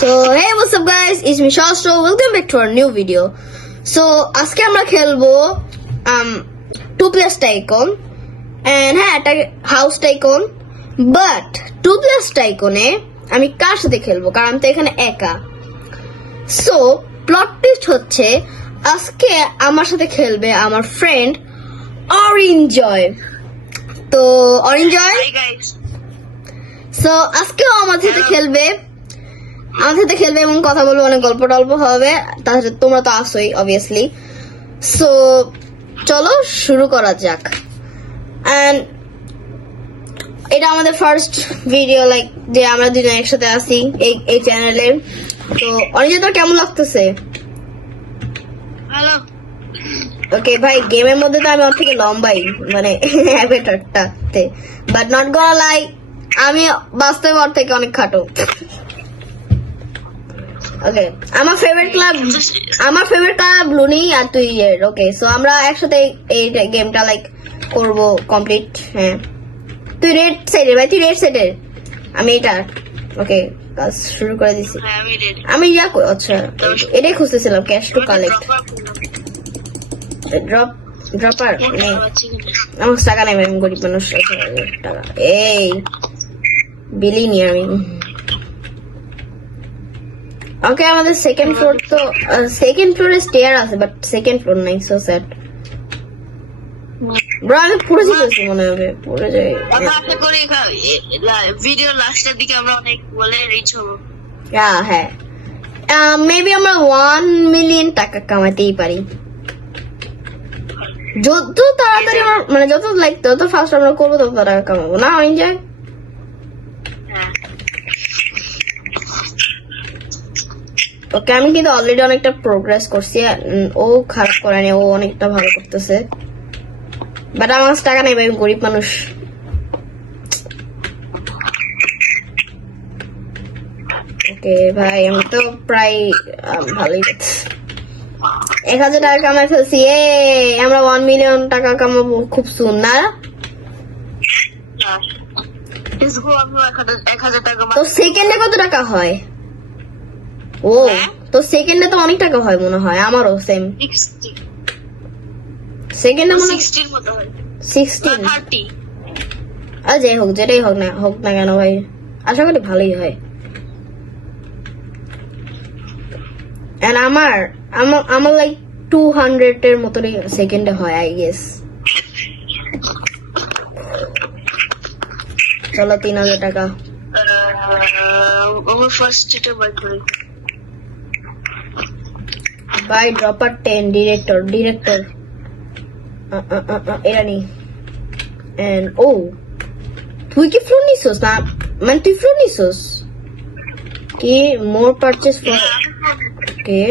So hey, what's up guys, it's me Shastro. Welcome back to our new video. So আজকে আমরা খেলবো 2 players Tycoon and হ্যাঁ এটা house tycoon, but 2 players টাইকুনে আমি কার সাথে খেলবো কারণ আমি তো এখানে একা। সো প্লট টুইস্ট হচ্ছে আজকে আমার সাথে খেলবে আমার ফ্রেন্ড অরিঞ্জয়। তো অরিঞ্জয় সো আজকেও আমাদের সাথে খেলবে এবং কথা বলবো, অনেক গল্প টল্প হবে, তাহলে তোমরা তো আসোই অবভিয়াসলি। সো চলো শুরু করা যাক। এন্ড এটা আমাদের ফার্স্ট ভিডিও, লাইক যে আমরা দুজন একসাথে আসি এই চ্যানেলে। তো অরিজিৎ তোর কেমন লাগতেছে? হ্যালো। ওকে ভাই, গেমের মধ্যে তো আমি ওর থেকে লম্বাই, মানে অ্যাভেটারটাতে, বাট নট গোনা লাই, আমি বাস্তবে ওর থেকে অনেক খাটো। ওকে, আমার ফেভারিট কালার ব্লু নেই আর তুই রেড। ওকে, সো আমরা একসাথে এই গেমটা লাইক করব কমপ্লিট। হ্যাঁ, তুই রেড সাইডের ভাই, তুই রেড সাইডের, আমি এটা। ওকে, কাজ শুরু করে দিছি। আমি আচ্ছা এটাই খুঁজতেছিলাম, ক্যাশ টু কালেক্ট। ড্রপার নেই আমার, টাকা নেই, আমি গরিব মানুষ। টাকা এই বিলি নি আমি। ওকে, আমাদের সেকেন্ড ফ্লোর, তো সেকেন্ড ফ্লোরে স্টেয়ার আছে বাট সেকেন্ড ফ্লোর নাই। সো স্যাড ব্রো, আমি পড়ে যেতেছি মনে হবে, পড়ে যাই। আশা করি ভিডিও লাস্টের দিকে আমরা অনেক বলে রিচ হবো। হ্যাঁ, মেবি আমরা 1 মিলিয়ন টাকা কামাতেই পারি যত তাড়াতাড়ি আমরা, মানে যত ফাস্ট আমরা করবো তত টাকা কামাবো না এনজয়। ওকে, আমি কিন্তু অলরেডি অনেকটা প্রোগ্রেস করছি, ও খারাপ করেনি, ও অনেকটা ভালো করতেছে, বাট আমার কাছে টাকা নেই ভাই, আমি গরিব মানুষ। ওকে ভাই, আমি তো প্রায় ভালোই করছি, 1000 টাকা কামাই ফেলছি। আমরা 1 মিলিয়ন টাকা কামাবো খুব সুন না? তো সেকেন্ডে কত টাকা হয়? ও তো সেকেন্ডে তো অনেক টাকা হয় মনে হয়, আমারও সেম সেকেন্ডে মনে হয় 16। আর যাই হোক, যেটাই হোক না কেন ভাই, আশা করি ভালোই হয়। এন্ড আমার লাইক 200 এর মতনই সেকেন্ডে হয় আই গেস। চলো 3000 টাকা বাই। ড্রপার 10 ডিরেক্টর এরা নি। এন্ড ও তুই কি ফ্লোর নিছস না, মানে তুই ফ্লোর নিছস কি? মোর পারচেজ ফর। ওকে,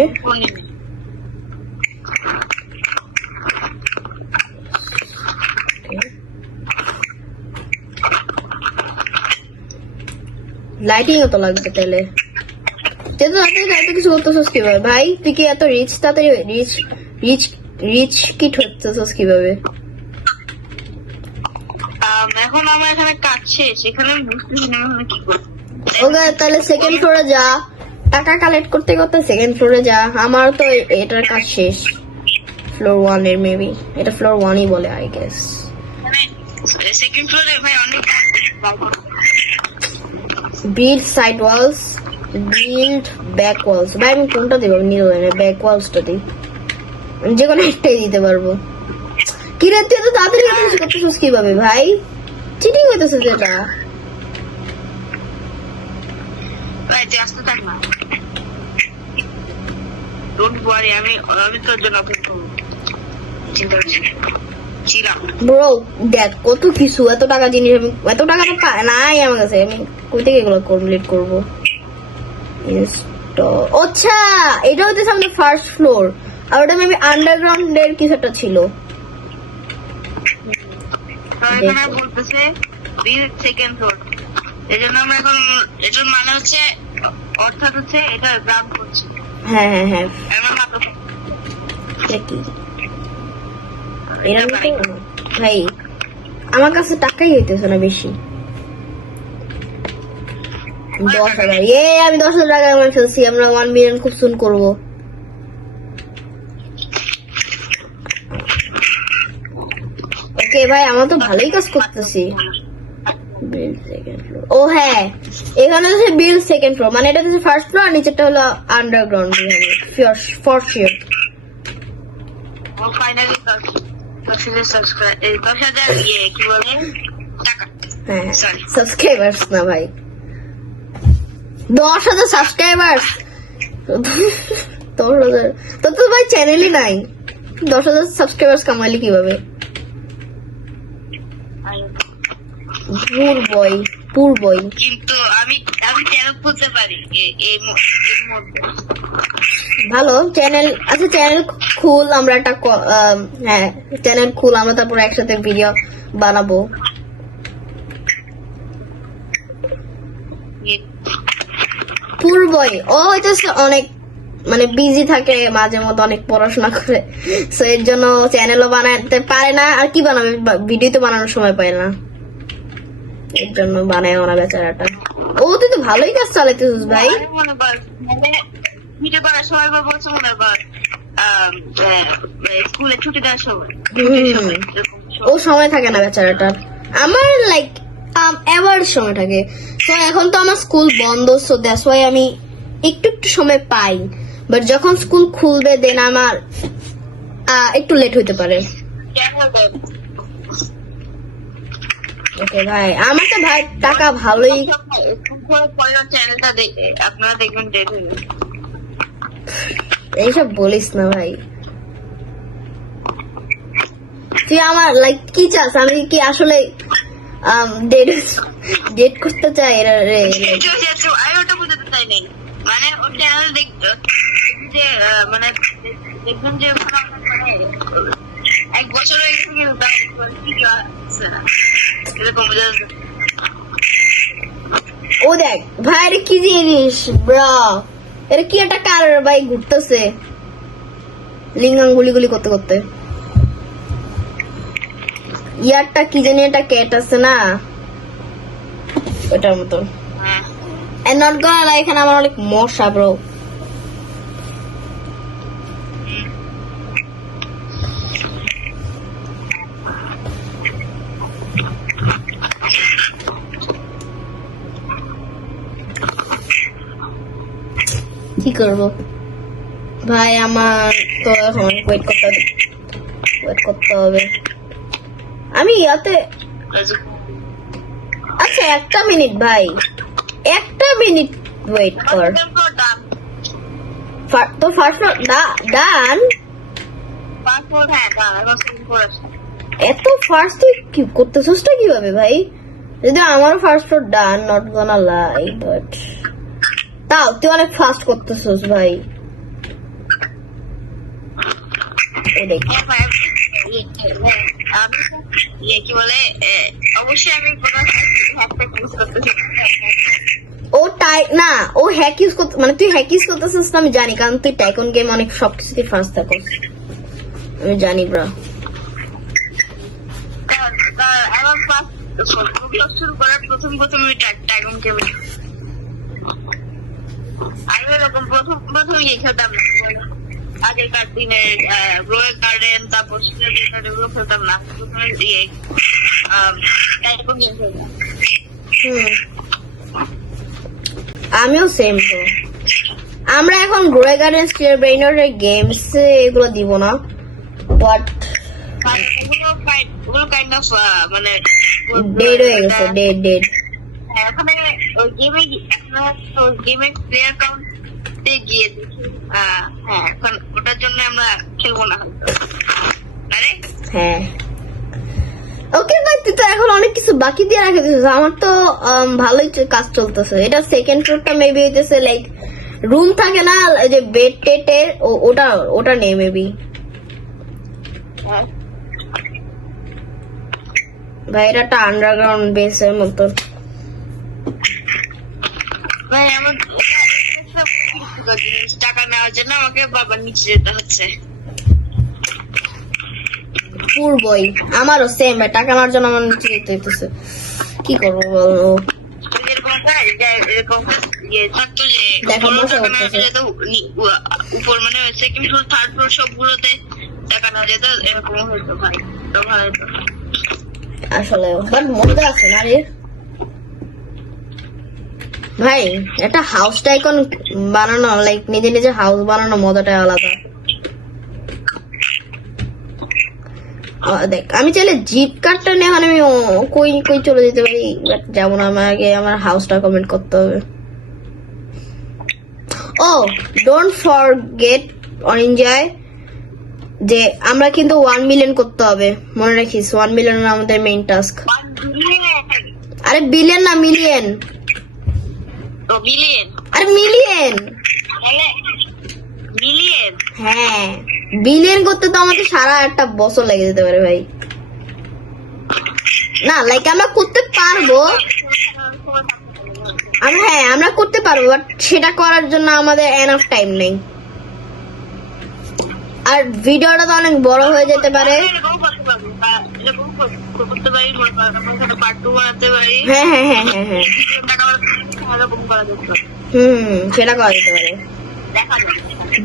লাইটিং তো লাগবে তাহলে। তুই তো এত কিছু করতেছস কিভাবে ভাই? তুই কি এত রিচ, তাড়াতাড়ি রিচ কিট হচ্ছিস কিভাবে? এখন আমার এখানে কাজ শেষ, এখানে কি করব? ওকে, তাহলে সেকেন্ড ফ্লোরে যা, টাকা কালেক্ট করতে করতে সেকেন্ড ফ্লোরে যা। আমার তো এটার কাজ শেষ, ফ্লোর 1 এর মেবি, এটা ফ্লোর 1ই বলে আই গেস। সেকেন্ড ফ্লোরে ভাই অনেক build side walls, build back walls. ভাই আমি কোনটা দেবো? আমি নিতে পারি না, ব্যাক ওয়ালসটা দিই, যে কোনো একটাই দিতে পারবো। কি রে, তুই তো তাড়াতাড়ি করতেছিস কিভাবে ভাই? চিটিং হইতেছে যেটা। ভাই জাস্ট থাক না, ডোন্ট ওয়ারি, আমি তোর জন্য অপেক্ষা করব, চিন্তা করিস না। ব্রো দেখ কত কিছু, এত টাকা জিনিস, আমি এত টাকা তো নাই আমার কাছে, আমি কই থেকে এগুলো কমপ্লিট করবো? আচ্ছা, এটা হচ্ছে আমাদের ফার্স্ট ফ্লোর, আর ওটা মেবি আন্ডারগ্রাউন্ড এর কিছু একটা ছিল। বলতেছে সেকেন্ড ফ্লোর, এই জন্য আমরা এখন, এটার মানে হচ্ছে অর্থাৎ হচ্ছে এটা গ্রাম করছে। হ্যাঁ, ভাই আমার কাছে টাকাই হইতেছে না বেশি। 10,000 আমি 10,000 টাকা আমার ফেলছি, আমরা 1 মিলিয়ন খুব সুন করবো। ওকে ভাই, আমরা তো ভালোই কাজ করতেছি। ও হ্যাঁ, এখানে হচ্ছে বিল সেকেন্ড ফ্লোর, মানে এটা হচ্ছে ফার্স্ট ফ্লোর আর নিচেরটা হলো underground for sure. Finally 10,000 subscribe, 10,000 কি বলে টাকা। হ্যাঁ, Sorry. সাবস্ক্রাইবার্স না ভাই, 10,000 সাবস্ক্রাইবার্স। 10,000 তো ভাই চ্যানেলই নাই, 10,000 সাবস্ক্রাইবার্স কামাইলি কিভাবে? পুর বয়। কিন্তু আমি চ্যানেল খুলতে পারি এই মধ্যে। ভালো চ্যানেল আছে, চ্যানেল খুল, আমরা একটা হ্যাঁ চ্যানেল খুল, আমরা তারপর একসাথে ভিডিও বানাবো। পূর্বই ও হইতেছে অনেক মানে বিজি থাকে, মাঝে মধ্যে অনেক পড়াশোনা করে, সো এর জন্য চ্যানেলও বানাতে পারে না, আর কি বানাবে, ভিডিও তো বানানোর সময় পায় না, এর জন্য বানায় ওরা বেচারাটা। ও তুই তো ভালোই কাজ চালাইতেছিস ভাই। মনে কর মানে ভিডিও করার সময় বা বলছে মনে কর স্কুলে ছুটি দেওয়ার সময় ও সময় থাকে না বেচারাটার, আমার লাইক এবার সময় থাকে। তো এখন তো আমার স্কুল বন্ধ, সো দ্যাটস ওয়াই আমি একটু সময় পাই, বাট যখন স্কুল খুলবে দেন আমার একটু লেট হইতে পারে। ওকে ভাই, আমার তো ভাই টাকা ভালোই। চ্যানেলটা দেখে আপনারা দেখবেন ডেট হয়ে এইসব বলিস না ভাই, তুই আমার লাইক কি চাস, আমি কি আসলে ডেট করতে চাই? আমি ওটা বুঝতে চাই নাই, মানে ওর চ্যানেল দেখতে যে মানে দেখবেন যে এক বছর হয়ে গেছে কিন্তু ভিডিও আসছে না, এরকম বোঝা যাচ্ছে। ও দেখ ভাই, এটা কি জিনিস ব্রা, এটা কি একটা কার ভাই ঘুরতেছে লিঙ্গাং গুলি করতে করতে, ইয়ারটা কি জানি, একটা ক্যাট আছে না ওটার মতন। নট গনা লাই, এখানে আমার অনেক মশা ব্রো। কি করবো ভাই, আমার তো এখন ওয়েট করতে হবে। আমি ইয়াতে আচ্ছা 1 মিনিট ভাই, 1 মিনিট ওয়েট কর। তো ফার্স্ট ডান, এত ফার্স্ট তুই কি করতেছিস কিভাবে ভাই? যদি আমারও first floor done, not gonna lie, but তাও তুই অনেক ফাস্ট করতেছিস ভাই। কি বলে অবশ্যই আমি ও টাই না, ও হ্যাক ইউজ করতে, মানে তুই হ্যাক ইউজ করতেছিস না আমি জানি, কারণ তুই টাইকন গেম অনেক সবকিছুতে ফার্স্ট থাকস, আমি জানি ব্রা। আমার শুরু করার প্রথম আমি টাইকন গেম আমি এরকম প্রথম খেলতাম না, আগেরকার দিনের রয়্যাল গার্ডেন, তারপর এগুলো খেলতাম না, দিয়ে টাইকন গেম খেলতাম। আমিও সেম তো। আমরা এখন রয়্যাল গার্ডেন, স্টিয়ার ব্রেইনার গেমস এগুলো দিব না, বাট ওগুলো কাইন্ড অফ মানে ডেড হয়ে গেছে, ডেড। এখানে ওই গেমের প্লেয়ার কাউন্টে গিয়ে দেখি হ্যাঁ এখন ওটার জন্য আমরা খেলবো না। আরে হ্যাঁ ওকে ভাই, তুই তো এখন অনেক কিছু বাকি দিয়ে রাখে দিয়েছিস, আমার তো ভালোই কাজ চলতেছে। এটা সেকেন্ড ফ্লোরটা মেবি হইতেছে লাইক রুম থাকে না যে বেড টেটের, ওটা নেই মেবি। ভাই এটা একটা আন্ডারগ্রাউন্ড বেসের মতো ভাই, আমার টাকা নেওয়ার জন্য আমাকে বাবার নিচে যেতে হচ্ছে। পূর্বই আমারও সেম ভাই, টাকা নেওয়ার জন্য আমার নিচে যেতে হইতেছে, কি করবো বলো। এরকম থাকতো যে দেখো, উপরেও মশা তাকানো উঠতেছে। যেত, উপর মানে সেকেন্ড ফ্লোর থার্ড ফ্লোর সবগুলোতে তাকানো যেত, এরকম হতো ভাই। তো ভালো হতো। আসলে বাট মজা আছে না রে ভাই। একটা হাউস টাইকন বানানো, লাইক নিজে নিজে হাউস বানানো মজাটাই আলাদা। দেখ, আমি চাইলে জিপ কার্ডটা নিয়ে এখন আমি কই কই চলে যেতে পারি, বাট যেমন আমাকে আমার হাউসটা কমেন্ট করতে হবে। ও ডোন্ট ফরগেট অনিঞ্জয়, যে আমরা কিন্তু 1 মিলিয়ন করতে হবে, মনে রাখিস। 1 মিলিয়ন আমাদের মেইন টাস্ক। আরে বিলিয়ন না, মিলিয়ন। ও বিলিয়ন, আরে মিলিয়ন। মিলিয়ন। হ্যাঁ, বিলিয়ন করতে তো আমাদের সারা একটা বছর লেগে যেতে পারে ভাই। না, লাইক আমরা করতে পারবো, আমরা করতে পারবো, বাট সেটা করার জন্য আমাদের এনাফ টাইম নেই। আর ভিডিওটা তো অনেক বড় হয়ে যেতে পারে। এরকম করতে পারবো, এরকম করতে পারি, পার্ট 2 বানাতে পারি। হ্যাঁ হ্যাঁ হ্যাঁ হ্যাঁ হ্যাঁ, এরকম করা যেতে পারে। সেটা করা যেতে পারে। দেখা যাবে।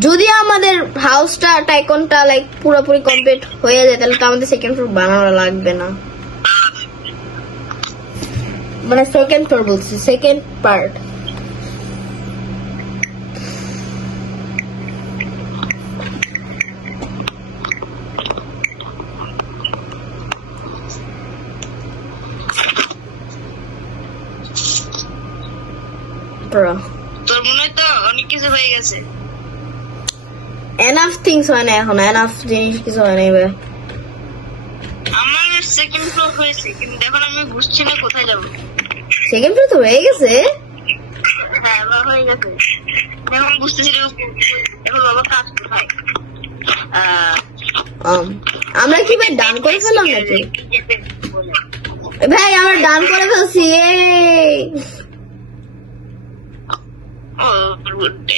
যদি আমাদের হাউসটা টাইকনটা লাইক পুরোপুরি কমপ্লিট হয়ে যায়, তাহলে তো আমাদের সেকেন্ড ফ্লোর বানানো লাগবে না। মানে সেকেন্ড ফ্লোর বলছি, সেকেন্ড পার্ট। তোর মনে হয় তো অনেক কিছু হয়ে গেছে। এনাফ থিংস হয় না এখন, এনাফ জিনিস কিছু হয় না এবার। আমার সেকেন্ড ফ্লোর হয়েছে, কিন্তু এখন আমি বুঝছি না কোথায় যাবো। সেকেন্ড ফ্লোর তো হয়ে গেছে। হ্যাঁ, আমার হয়ে গেছে, এখন বুঝতেছি না এখন বাবা কাজ কোথায়। আমরা কি ভাই ডান করে ফেললাম নাকি? ভাই আমরা ডান করে ফেলছি। ও,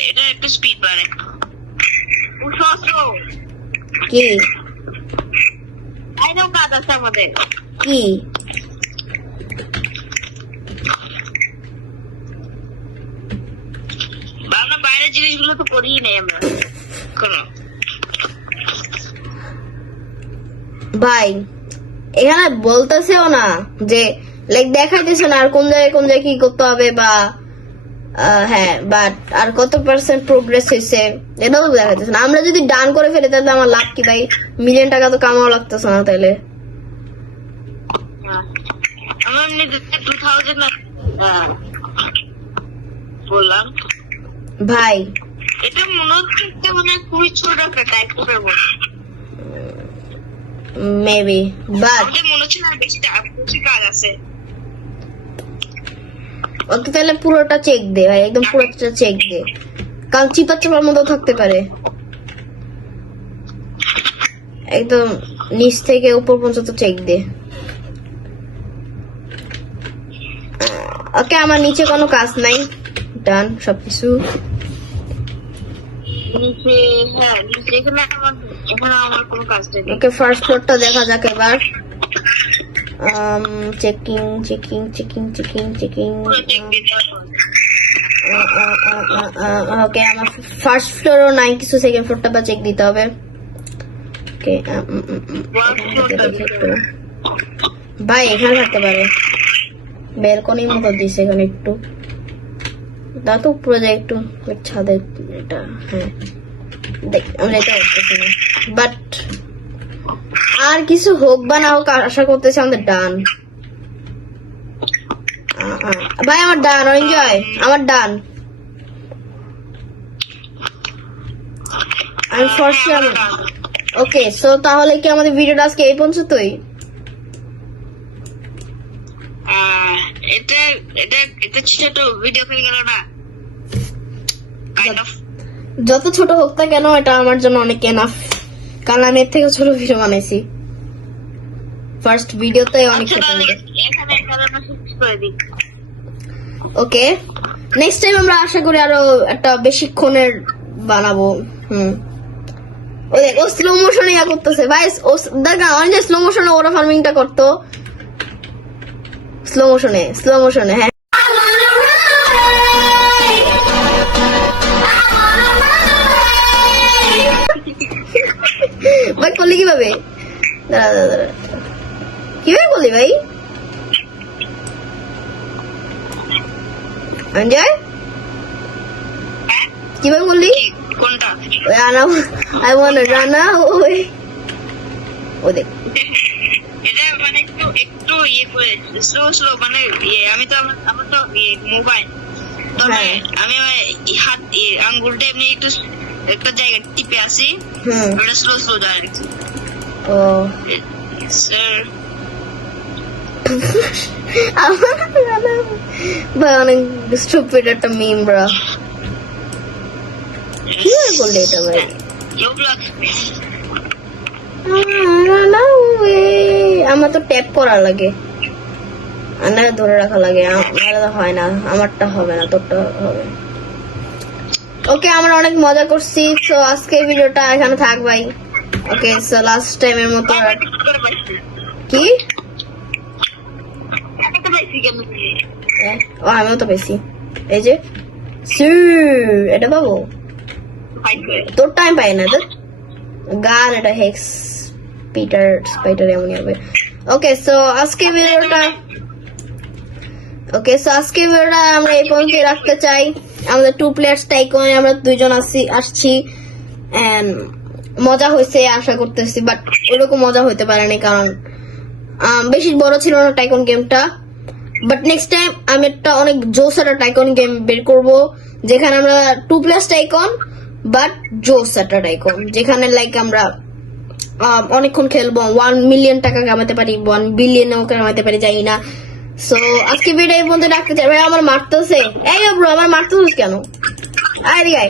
এটা একটু স্পিড বাড়ে। কি আইনাও কাজ আছে আমাদের। কি আমরা বাইরের জিনিসগুলো তো করিই নাই আমরা কোনো। ভাই এখানে বলতেছেও না যে লাইক দেখাইতেছে না আর কোন জায়গায় কি করতে হবে, বা হ্যাঁ বাট আর কত পার্সেন্ট প্রোগ্রেস হয়েছে এটাও তো দেখাইতেছে না। আমরা যদি ডান করে ফেলি তাহলে আমার লাভ কি ভাই? মিলিয়ন টাকা তো কামাও লাগতেছে না তাইলে। আমরা এমনি 2000 বললাম ভাই এটা মনে হচ্ছে মানে খুবই ছোট একটা টাইপের বল। মেবি, বাট আমাদের মনে হচ্ছে না বেশি কাজ আছে। ওকে তাহলে পুরোটা চেক দে ভাই, একদম পুরোটা চেক দে, কারণ চিপার চাপার মতো থাকতে পারে। একদম নিচ থেকে উপর পর্যন্ত চেক দে। ওকে, আমার নিচে কোনো কাজ নাই, ডান সবকিছু। নিচে, হ্যাঁ নিচে এখানে আমার কোনো কাজ নেই। ওকে, ফার্স্ট ফ্লোরটা দেখা যাক এবার। Checking checking checking checking checking. Okay, আমার ফার্স্ট ফ্লোরও নাই কিছু, সেকেন্ড ফ্লোরটা বা চেক দিতে হবে। ওকে, ভাই এখানে থাকতে পারে, বেলকনির মতো দিছে এখানে একটু। তা তো উপরে যায় একটু ছাদে, এটা হ্যাঁ দেখ আমরা এটা করতেছি না, বাট আর কিছু হোক বা না হোক আশা করতেছি আমাদের ডান। ভাই আমার ডান, এনজয় আমার ডান। আমি ফার্স্ট ওকে, সো তাহলে কি আমাদের ভিডিওটা আজকে এই পর্যন্তই? এটা এটা এটা ছোট ভিডিও হয়ে গেল না? কাইন্ড অফ যত ছোট হোক না কেন এটা আমার জন্য অনেক এনাফ, কারণ আমি এর থেকে ছোট ভিডিও বানাইছি। ফার্স্ট ভিডিওতে অনেক ছোট ভিডিও। এখানে খেলাটা শেষ করে দিই। ওকে, নেক্সট টাইম আমরা আশা করি আরো একটা বেশিক্ষণের বানাবো। ও দেখ, ও স্লো মোশনে ইয়া করতেছে ভাই। ও দেখা অনেক স্লো মোশনে ওরা ফার্মিংটা করতো, স্লো মোশনে হ্যাঁ। দাঁড়া কিভাবে বললি ভাই অঞ্জয় কিভাবে বললি কি, কোনটা? ওই আনা আই ওয়ান্ট রানা ওই ও দেখ এটা মানে একটু ইয়ে করে স্লো মানে ইয়ে আমি তো আমার তো মোবাইল তো হ্যাঁ। আমি হাত আঙ্গুলটা এমনি একটু একটা জায়গায় টিপে আসি হুম ওটা স্লো যায় রাখছি ও স্যার ভাই অনেক স্টুপিড একটা মিম ব্রা কিভাবে বললি এটা ভাই আমার তো ট্যাপ করা লাগে আন্দাজে ধরে রাখা লাগে আলাদা হয় না আমারটা হবে না তোরটা হবে ওকে আমরা অনেক মজা করছি তো আজকে ভিডিওটা এখানে থাক ভাই ওকে সো লাস্ট টাইমের মতো কি ও আমিও তো পেয়েছি এই যে সু এটা পাবো তোর টাইম পাই না তো গান এটা হেক্স স্পাইটার এমনই হবে ওকে সো আজকে ভিডিওটা আমরা এই পর্যন্ত রাখতে চাই আমাদের 2 প্লেয়ার্স টাইকনে আমরা দুইজন আসছি এন্ড মজা হয়েছে আশা করতেছি বাট ওরকম মজা হতে পারেনি কারণ বেশি বড় ছিল না টাইকন গেমটা বাট নেক্সট টাইম আমি একটা অনেক জোস একটা টাইকন গেম বের করব যেখানে আমরা 2 প্লেয়ার্স টাইকন বাট জোস একটা টাইকন যেখানে লাইক আমরা অনেকক্ষণ খেলবো 1 মিলিয়ন টাকা কামাতে পারি 1 বিলিয়ন কামাতে পারি জানি না সো আজকে ভিডিও এই পর্যন্ত রাখতে চাই ভাই আমার মারতেছে এই ব্রো আমার মারতেছিস কেন আরে গাই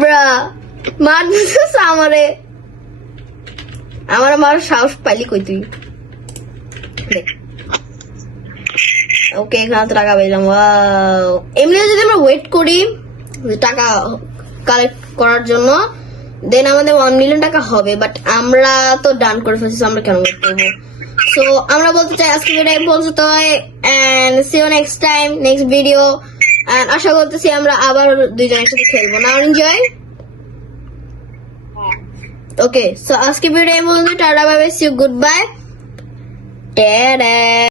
ব্রা মারতেছিস আমার সাহস পাইলি কই তুই ওকে এখানে তো টাকা পেলাম ওয়াও এমনি যদি আমরা ওয়েট করি টাকা কালেক্ট করার জন্য দেন আমাদের 1 মিলিয়ন টাকা হবে বাট আমরা তো ডান করে ফেলছি আমরা কেন ওয়েট করবো সো আমরা বলতে চাই আজকে ভিডিও পর্যন্ত and see you next time next video and আশা করতেছি আমরা আবার দুইজন একসাথে খেলবো নাও এনজয় ওকে সো আজকে ভিডিও পর্যন্ত tata bye bye see you good bye tata